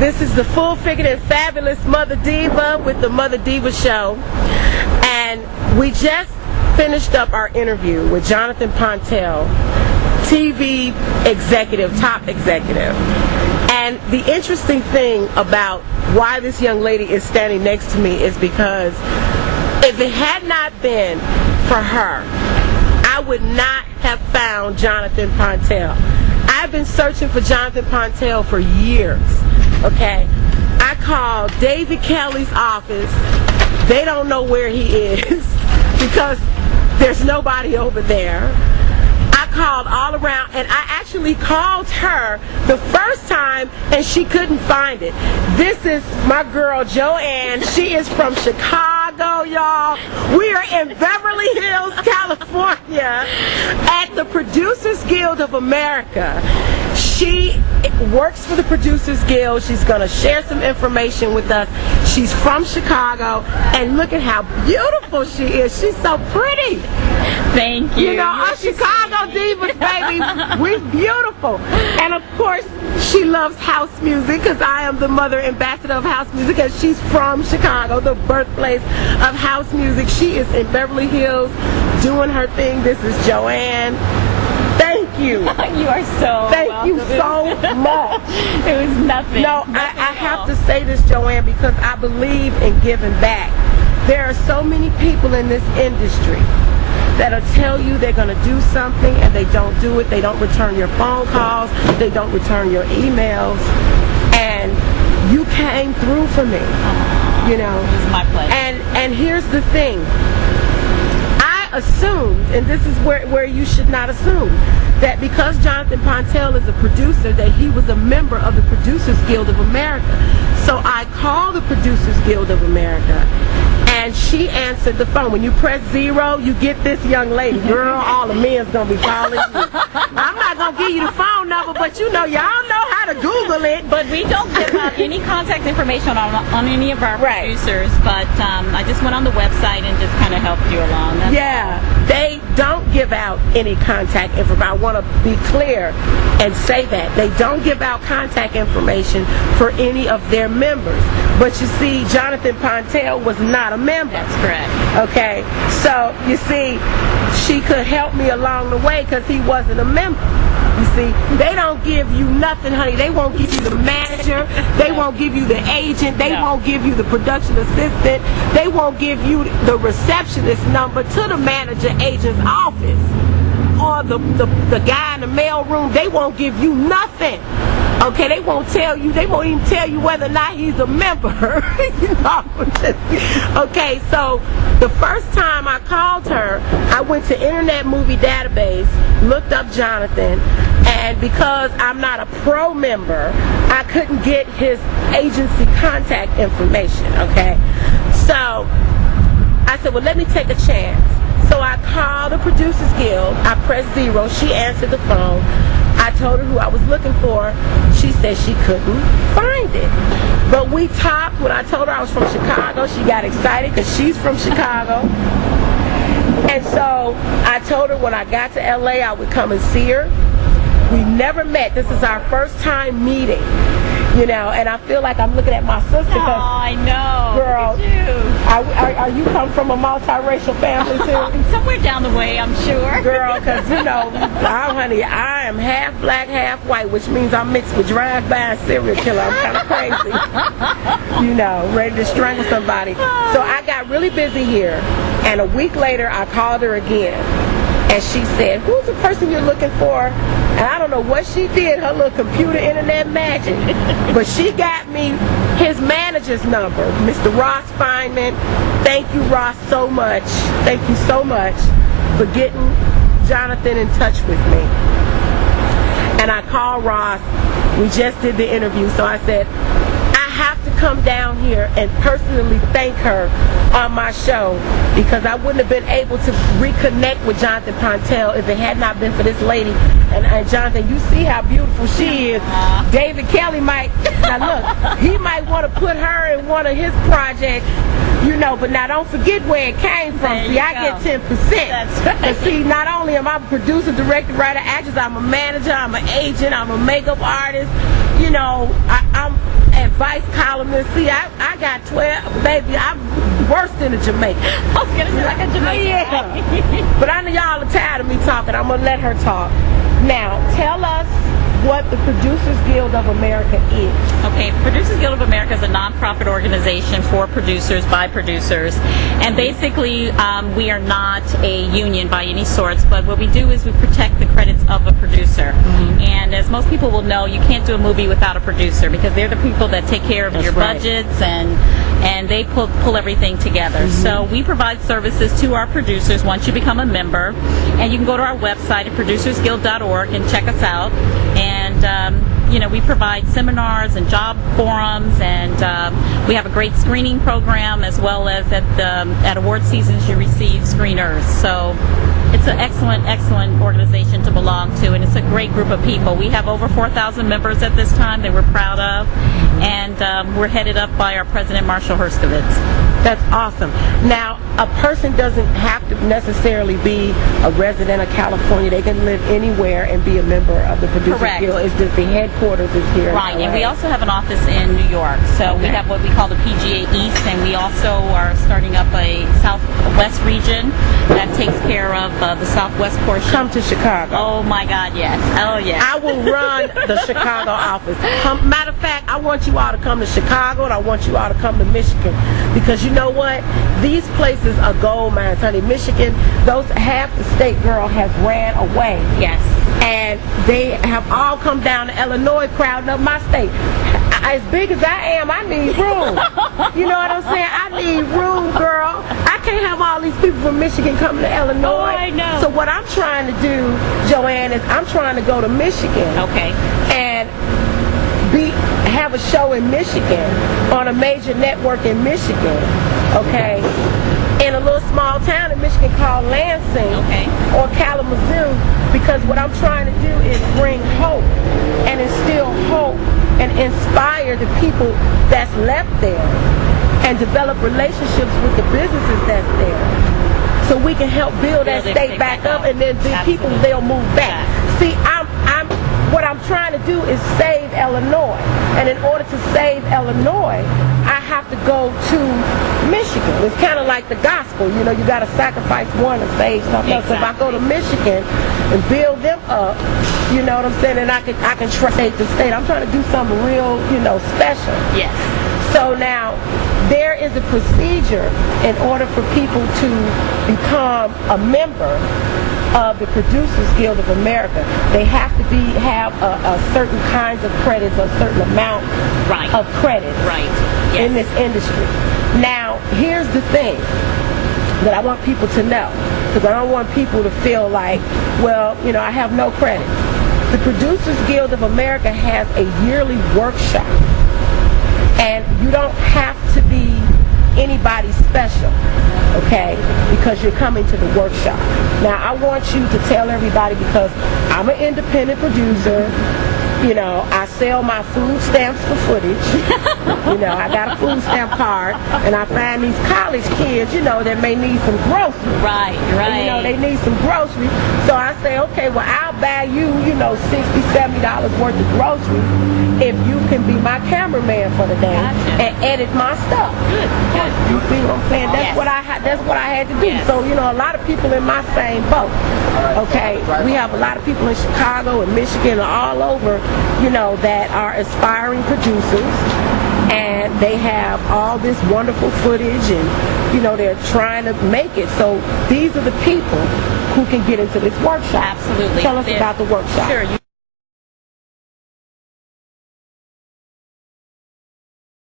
This is the full figured and fabulous Mother Diva with the Mother Diva Show. And we just finished up our interview with Jonathan Pontel, TV executive, top executive. And the interesting thing about why this young lady is standing next to me is because if it had not been for her, I would not have found Jonathan Pontel. I've been searching for Jonathan Pontel for years, okay? I called David Kelly's office. They don't know where he is because there's nobody over there. I called all around, and I actually called her the first time, and she couldn't find it. This is my girl, Joanne. She is from Chicago, y'all. We are in Beverly Hills, California, at the Producers Guild of America. She works for the Producers Guild. She's going to share some information with us. She's from Chicago, and look at how beautiful she is. She's so pretty. Thank you. You know, us Chicago divas, baby, we're beautiful. And of course, she loves house music because I am the mother ambassador of house music, and she's from Chicago, the birthplace of house music. She is in Beverly Hills doing her thing. This is Joanne. Thank you. You are so Thank you so much. It was nothing. No, I have to say this, Joanne, because I believe in giving back. There are so many people in this industry that'll tell you they're going to do something and they don't do it. They don't return your phone calls. They don't return your emails. And you came through for me. You know. It's my pleasure. And here's the thing. I assumed, and this is where you should not assume, that because Jonathan Pontel is a producer, that he was a member of the Producers Guild of America. So I called the Producers Guild of America, and she answered the phone. When you press 0, you get this young lady. Girl, all the men's gonna be calling you. I'm not gonna give you the phone number, but you know, y'all know how to Google it. But we don't give out any contact information on any of our producers. But I just went on the website and just kind of helped you along. That's they don't give out any contact information. I want to be clear and say that. They don't give out contact information for any of their members. But you see, Jonathan Pontel was not a member. That's correct. Okay, so you see, she could help me along the way because he wasn't a member. You see, they don't give you nothing, honey. They won't give you the manager. They won't give you the agent. They won't give you the production assistant. They won't give you the receptionist number to the manager agent's office or the guy in the mail room. They won't give you nothing. Okay, they won't tell you. They won't even tell you whether or not he's a member. You know? Okay, so the first time I called her, I went to Internet Movie Database, looked up Jonathan, and because I'm not a pro member, I couldn't get his agency contact information. Okay, so I said, well, let me take a chance. So I called the Producers Guild. I pressed 0. She answered the phone. I told her who I was looking for. She said she couldn't find it. But we talked. When I told her I was from Chicago, she got excited because she's from Chicago. And so I told her when I got to LA, I would come and see her. We never met. This is our first time meeting. You know, and I feel like I'm looking at my sister. Oh, I know. Girl, are you come from a multiracial family too? Somewhere down the way, I'm sure. Girl, because you know, honey, I am half black, half white, which means I'm mixed with drive-by and serial killer. I'm kind of crazy. You know, ready to strangle somebody. So I got really busy here, and a week later, I called her again. And she said, who's the person you're looking for? And I don't know what she did, her little computer internet magic. But she got me his manager's number, Mr. Ross Feynman. Thank you, Ross, so much. Thank you so much for getting Jonathan in touch with me. And I called Ross. We just did the interview, so I said, I have to come down here and personally thank her on my show because I wouldn't have been able to reconnect with Jonathan Pontel if it had not been for this lady. And Jonathan, you see how beautiful she is. David Kelly might, now look, he might want to put her in one of his projects, you know, but now don't forget where it came from. See, I get 10%. That's right. But see, not only am I a producer, director, writer, actress, I'm a manager, I'm an agent, I'm a makeup artist. You know, I'm vice columnist. See, I got 12, baby. I'm worse than a Jamaican. I was going to say like a Jamaican. Yeah. But I know y'all are tired of me talking. I'm going to let her talk. Now, tell us what the Producers Guild of America is. Okay, Producers Guild of America is a nonprofit organization for producers by producers, and basically we are not a union by any sorts, but what we do is we protect the credits of a producer. And as most people will know, you can't do a movie without a producer because they're the people that take care of your budgets and they pull everything together. So we provide services to our producers once you become a member, and you can go to our website at producersguild.org and check us out. And we provide seminars and job forums, and we have a great screening program, as well as at award seasons you receive screeners. So it's an excellent organization to belong to, and it's a great group of people. We have over 4,000 members at this time that we're proud of, and we're headed up by our president, Marshall Herskovitz. That's awesome. Now, a person doesn't have to necessarily be a resident of California. They can live anywhere and be a member of the Producers Guild. It's just the headquarters is here. Right, and we also have an office in New York. So we have what we call the PGA East, and we also are starting up a Southwest region that takes care of the Southwest portion. Come to Chicago. Oh my God, yes. Oh yes. I will run the Chicago office. Matter of fact, I want you all to come to Chicago, and I want you all to come to Michigan, because you know what? These places are gold mines, honey. Michigan, half the state, girl, has ran away. Yes. And they have all come down to Illinois, crowding up my state. As big as I am, I need room. You know what I'm saying? I need room, girl. I can't have all these people from Michigan coming to Illinois. Oh, I know. So what I'm trying to do, Joanne, is I'm trying to go to Michigan. Okay. And have a show in Michigan on a major network in Michigan, okay, in a little small town in Michigan called Lansing, or Kalamazoo, because what I'm trying to do is bring hope and instill hope and inspire the people that's left there and develop relationships with the businesses that's there, so we can help build that state back up, and then the people, they'll move back. See, what I'm trying to do is save Illinois, and in order to save Illinois, I have to go to Michigan. It's kind of like the gospel, you got to sacrifice one to save something else. So if I go to Michigan and build them up, you know what I'm saying, and I can trust the state. I'm trying to do something real, special. Yes. So now, there is a procedure in order for people to become a member of the Producers Guild of America. They have to have a certain kinds of credits, a certain amount of credits in this industry. Now, here's the thing that I want people to know, because I don't want people to feel like, well, I have no credits. The Producers Guild of America has a yearly workshop, and you don't have to be anybody special, okay, because you're coming to the workshop. Now, I want you to tell everybody, because I'm an independent producer, I sell my food stamps for footage. I got a food stamp card, and I find these college kids, that may need some groceries. Right. And, they need some groceries. So I say, okay, well, I'll buy you, $60, $70 worth of groceries if you can be my cameraman for the day and edit my stuff. Good. You see what I'm saying? That's what I had to do. Yes. So, a lot of people in my same boat. Okay, we have a lot of people in Chicago and Michigan and all over, that are aspiring producers, and they have all this wonderful footage, and they're trying to make it. So these are the people who can get into this workshop. Absolutely. Tell us about the workshop. Sure.